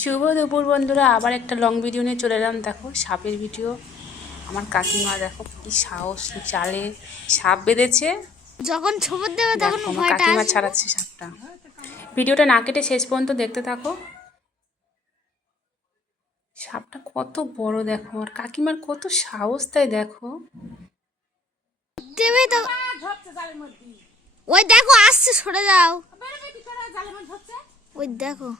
শুভ দুপুর বন্ধুরা, আবার একটা লং ভিডিও নিয়ে চলে এলাম। দেখো সাপের ভিডিও। আমার কাকিমা দেখো কি সাহস, জালে সাপ বেঁধেছে। যখন ছবর দেবে তখন দেখো আমার ভয়টা কাকিমা আসবে। ছাড়াচ্ছে সাপটা। ভিডিওটা না কেটে শেষ পর্যন্ত দেখতে থাকো। সাপটা কত বড় দেখো, আর কাকিমার কত সাহস, তাই দেখো। দেবে তো ওই দেখো আসছে, সরে যাও। ওই দেখো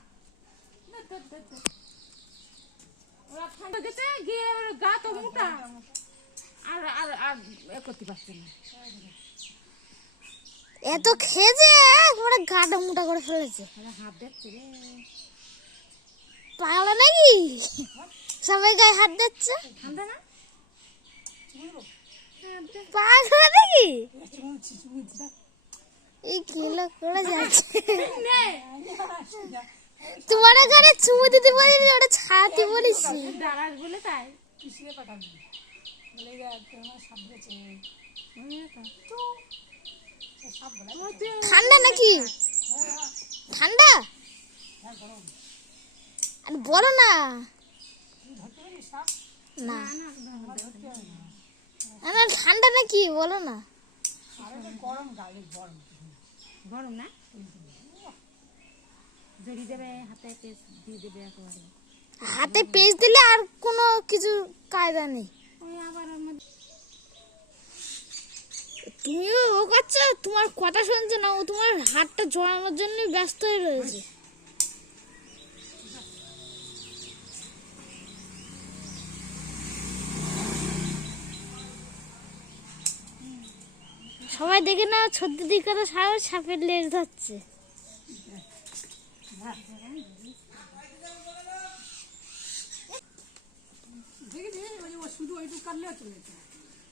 এত খেয়েছে, একবারে গাটা মোটা করে ফেলেছে। পাগলা নাকি, সবাই গায়ে হাত দিচ্ছে। পাগলা নাকি, এই কিলো করে যাচ্ছে। তোমার ঘরে চুমু দিতে পারিনি, ওটা ছাড়তে বলেছি। ঠান্ডা নাকি, ঠান্ডা বলো না। না না ঠান্ডা নাকি বলো না। গরম না, জড়ি দেবে হাতে, পেস্ট দিয়ে দেবে একেবারে। হাতে পেস্ট দিলে আর কোনো কিছু কায়দা নেই। তুমিও ও করছো, তোমার কথা শুনছে না, ও তোমার হাতটা জড়ানোর জন্য ব্যস্ত হয়ে রয়েছে। সবাই দেখে না, সত্যি দিক কথা সাপের লেজ ধরছে।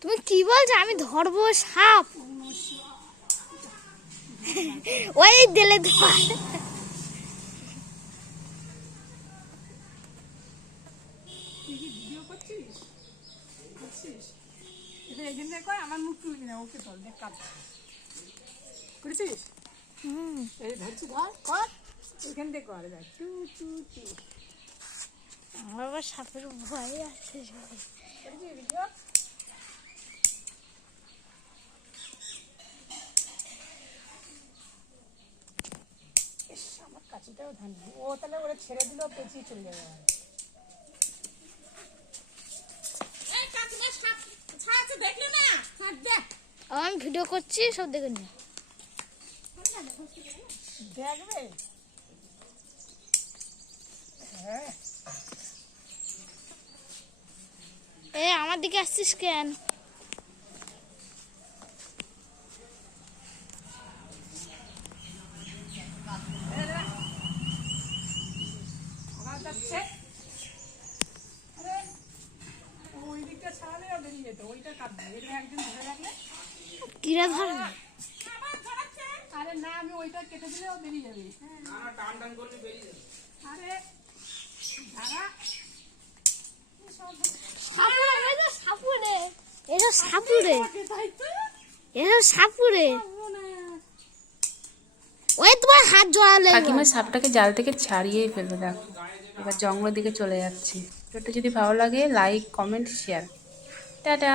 তুমি কি বলছো, আমি ধরবো সাপ? ওই দিলে ধর। আমার মুখ তুলবি না, ওকে ধর, দেখ কাজ করেছিস। এই ধরছি, ধর কর, এখান থেকে করে দেখ, টু টু টু। আমার আবার সাপের ভয় আছে। করেছিস ভিডিও? আমার কাছিটাও ধান, ও তাহলে ওরা ছেড়ে দিল, পেঁচিয়ে চলে যাবে। আমি ভিডিও করছি, সব দেখে নিও। দেখবে, হ্যাঁ। আমার দিকে আসছিস কেন? ওই দিকটা ছাড়ালে বেরিয়ে যেত, ওইটা কাটবে, এটা একদিন ধরে রাখলে। কিরা ধরবে? আরে না, আমি ওইটা কেটে দিলে ও বেরিয়ে যাবে। আরে দাঁড়া, সাপুরে, এটা সাপুরে, এটা সাপুরে। ওই তোমার হাত জড়ালে। কাকিমা সাপটাকে জাল থেকে ছাড়িয়ে ফেলবে। দেখো এবার জঙ্গলের দিকে চলে যাচ্ছে। ভিডিওটা যদি ভালো লাগে লাইক, কমেন্ট, শেয়ার। টাটা।